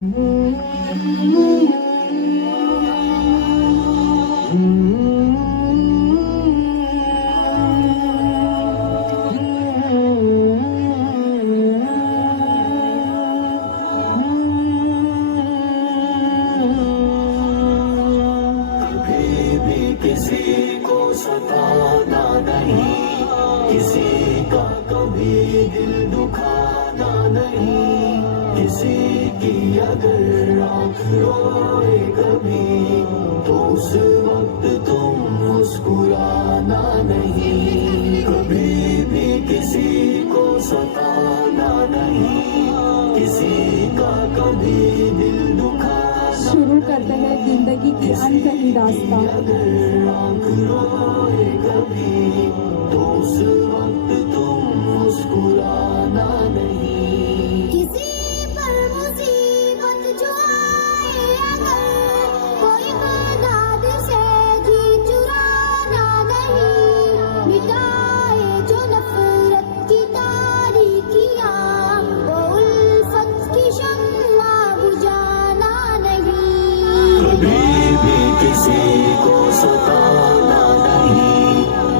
किसी को सताना नहीं, किसी का कभी दिल दुखाना नहीं, किसी की अगर आँख रोए कभी तो उस वक्त तुम मुस्कुराना नहीं। कभी भी किसी को सताना नहीं, किसी का कभी दिल दुखाना। शुरू करते हैं जिंदगी की अनकही दास्तां। अगर आँख रोए कभी तो उस वक्त तुम मुस्कुराना नहीं। किसी पर मुसीबत जो आए अगर कोई मदद से जी चुराना नहीं, मिटाए जो नफरत की तारीकियां वो उल्फत की शम्मा बुझाना नहीं। कभी भी किसी को सताना नहीं,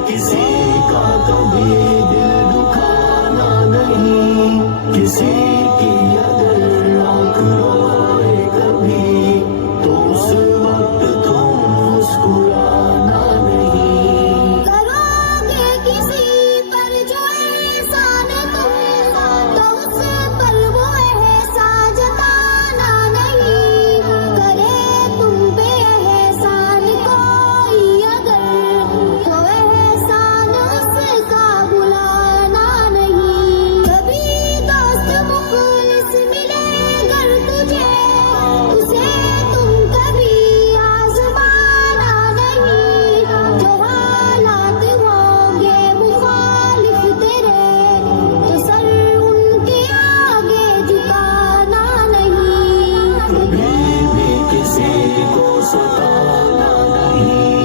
किसी का कभी दिल दुखाना नहीं, किसी की अगर आँख रोए कभी तो उस वक्त तुम मुस्कुराना नहीं। करोगे किसी पर जो एहसान तुम तो उस पर वो एहसान जताना नहीं। करे तुम पे एहसान कोई अगर तो एहसान उसका भुलाना नहीं। कभी दोस्त मुखलिस मिले अगर तुझे उसे तुम कभी आजमाना नहीं। जो हालात होंगे मुखालिफ तेरे तो सर उनके आगे झुकाना नहीं। कभी भी किसी को सताना नहीं,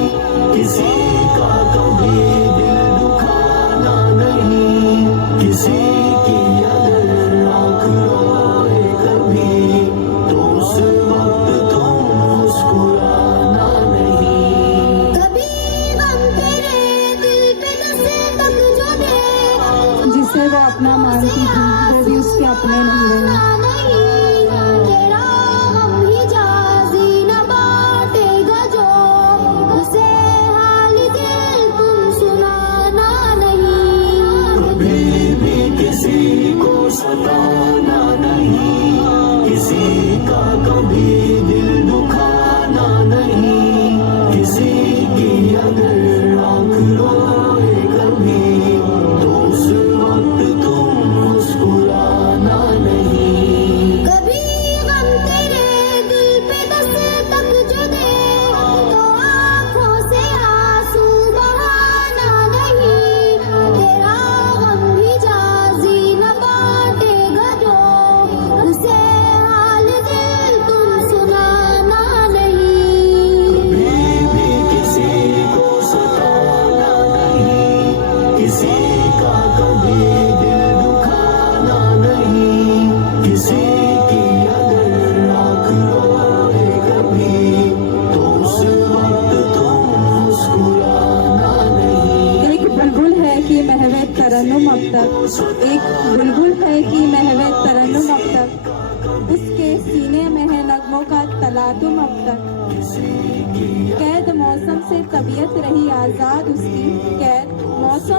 किसी का कभी दिल दुखाना नहीं, किसी की अगर आँख रोए कभी तो उस वक्त तुम मुस्कुराना नहीं। कभी गम तेरे दिल पे दस्तक जो दे जिसे वो अपना मानती थी वो भी उसके अपने नहीं रहे। तेरा गम हिजाज़ी न बांटेगा जो उसे हाल दिल तुम सुनाना नहीं। कभी भी किसी को सताना नहीं, किसी का कभी दिल दुखाना नहीं, किसी की अगर आँख रोए कभी तो उस वक्त तुम मुस्कुराना नहीं। कभी गम तेरे दिल पे दस्तक जो दे तो आँखों से आंसू बहाना नहीं। तेरा गम हिजाज़ी न बांटेगा जो उसे हाल दिल तुम सुनाना नहीं। कभी भी किसी को सताना नहीं, किसी का कभी दिल दुखाना नहीं, किसी की अगर आँख रोए कभी तो उस वक्त तुम मुस्कुराना नहीं। एक बुलबुल है कि महवे तरन्नुम अब तक, एक बुलबुल है कि महवे तरन्नुम अब तक, उसके सीने में है नगमों का तलातुम अब तक। कैद मौसम से तबीयत रही आजाद उसकी, कैद मौसम से